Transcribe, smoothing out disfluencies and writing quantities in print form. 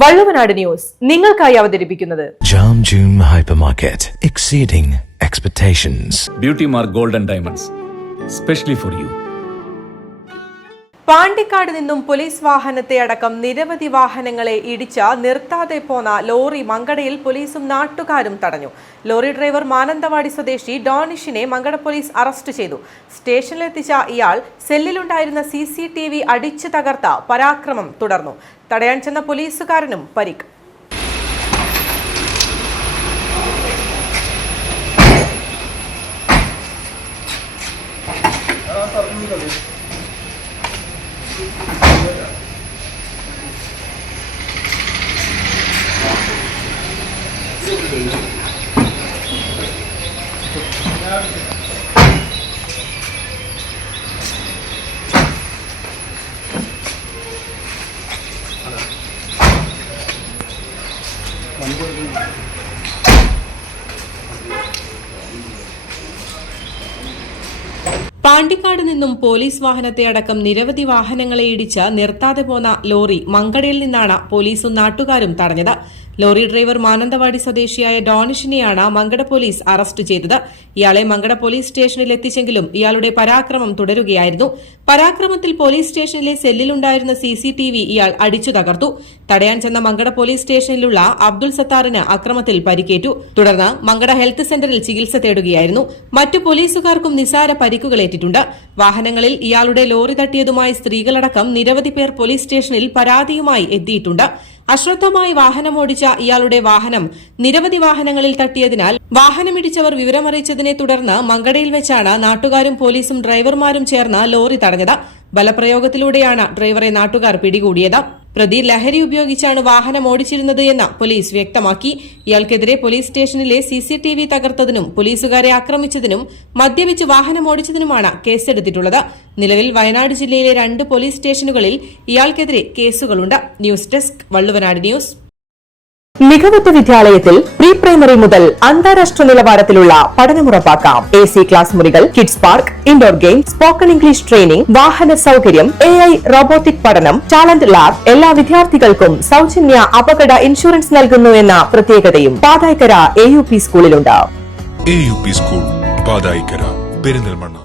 Valluvanad news നിങ്ങൾക്കായി അവതരിപ്പിക്കുന്നത് jam zoom hypermarket exceeding expectations beauty mark gold and diamonds specially for you. Pandikkad നിന്നും police വാഹനത്തെ അടക്കം നിരവധി വാഹനങ്ങളെ ഇടിച്ച് നിർത്താതെ പോന്ന ലോറി മങ്കടയിൽ പോലീസും നാട്ടുകാരും തടഞ്ഞു. ലോറി ഡ്രൈവർ മാനന്തവാടി സ്വദേശി ഡോണിഷിനെ മങ്കട പോലീസ് അറസ്റ്റ് ചെയ്തു. സ്റ്റേഷനിലെത്തിച്ച ഇയാൾ സെല്ലിലുണ്ടായിരുന്ന CCTV അടിച്ചു തകർത്ത പരാക്രമം തുടർന്നു. തടയാൻ ചെന്ന പോലീസുകാരനും പരിക്ക്. പാണ്ടിക്കാട് നിന്നും പോലീസ് വാഹനത്തെ അടക്കം നിരവധി വാഹനങ്ങളെ ഇടിച്ച് നിർത്താതെ പോന്ന ലോറി മങ്കടയിൽ നിന്നാണ് പോലീസും നാട്ടുകാരും തടഞ്ഞത്. ലോറി ഡ്രൈവർ മാനന്തവാടി സ്വദേശിയായ ഡോണിഷിനെയാണ് മങ്കട പോലീസ് അറസ്റ്റ് ചെയ്തത്. ഇയാളെ മങ്കട പോലീസ് സ്റ്റേഷനിൽ എത്തിച്ചെങ്കിലും ഇയാളുടെ പരാക്രമം തുടരുകയായിരുന്നു. പരാക്രമത്തിൽ പോലീസ് സ്റ്റേഷനിലെ സെല്ലിലുണ്ടായിരുന്ന CCTV ഇയാൾ അടിച്ചു തകർത്തു. തടയാൻ ചെന്ന മങ്കട പോലീസ് സ്റ്റേഷനിലുള്ള അബ്ദുൾ സത്താറിന് അക്രമത്തിൽ പരിക്കേറ്റു. തുടർന്ന് മങ്കട ഹെൽത്ത് സെന്ററിൽ ചികിത്സ തേടുകയായിരുന്നു. മറ്റു പോലീസുകാർക്കും നിസാര പരിക്കുകളേറ്റിട്ടുണ്ട്. വാഹനങ്ങളിൽ ഇയാളുടെ ലോറി തട്ടിയതുമായി സ്ത്രീകളടക്കം നിരവധി പേർ പോലീസ് സ്റ്റേഷനിൽ പരാതിയുമായി എത്തിയിട്ടുണ്ട്. അശ്രദ്ധമായി വാഹനമോടിച്ച ഇയാളുടെ വാഹനം നിരവധി വാഹനങ്ങളിൽ തട്ടിയതിനാൽ വാഹനമിടിച്ചവർ വിവരമറിയിച്ചതിനെ തുടർന്ന് മങ്കടയിൽ വെച്ചാണ് നാട്ടുകാരും പോലീസും ഡ്രൈവർമാരും ചേർന്ന് ലോറി തടഞ്ഞത്. ബലപ്രയോഗത്തിലൂടെയാണ് ഡ്രൈവറെ നാട്ടുകാർ പിടികൂടിയത്. പ്രതി ലഹരി ഉപയോഗിച്ചാണ് വാഹനം ഓടിച്ചിരുന്നത് എന്ന് പോലീസ് വ്യക്തമാക്കി. ഇയാൾക്കെതിരെ പോലീസ് സ്റ്റേഷനിലെ CCTV തകർത്തതിനും പോലീസുകാരെ ആക്രമിച്ചതിനും മദ്യപിച്ച് വാഹനം ഓടിച്ചതിനുമാണ് കേസെടുത്തിട്ടുള്ളത്. നിലവിൽ വയനാട് ജില്ലയിലെ 2 പോലീസ് സ്റ്റേഷനുകളിൽ ഇയാൾക്കെതിരെ കേസുകളുണ്ട്. News desk Valluvanad news. മികവുറ്റ വിദ്യാലയത്തിൽ പ്രീ പ്രൈമറി മുതൽ അന്താരാഷ്ട്ര നിലവാരത്തിലുള്ള പഠനമുറപ്പാക്കാം. AC ക്ലാസ് മുറികൾ, kids park, indoor game, spoken English training, വാഹന സൗകര്യം, AI റോബോട്ടിക് പഠനം, ടാലന്റ് ലാബ്, എല്ലാ വിദ്യാർത്ഥികൾക്കും സൗജന്യ അപകട ഇൻഷുറൻസ് നൽകുന്നു എന്ന പ്രത്യേകതയും പാതായിക്കര AUP സ്കൂളിലുണ്ട്. AUP school Pathayikkara Perinthalmanna.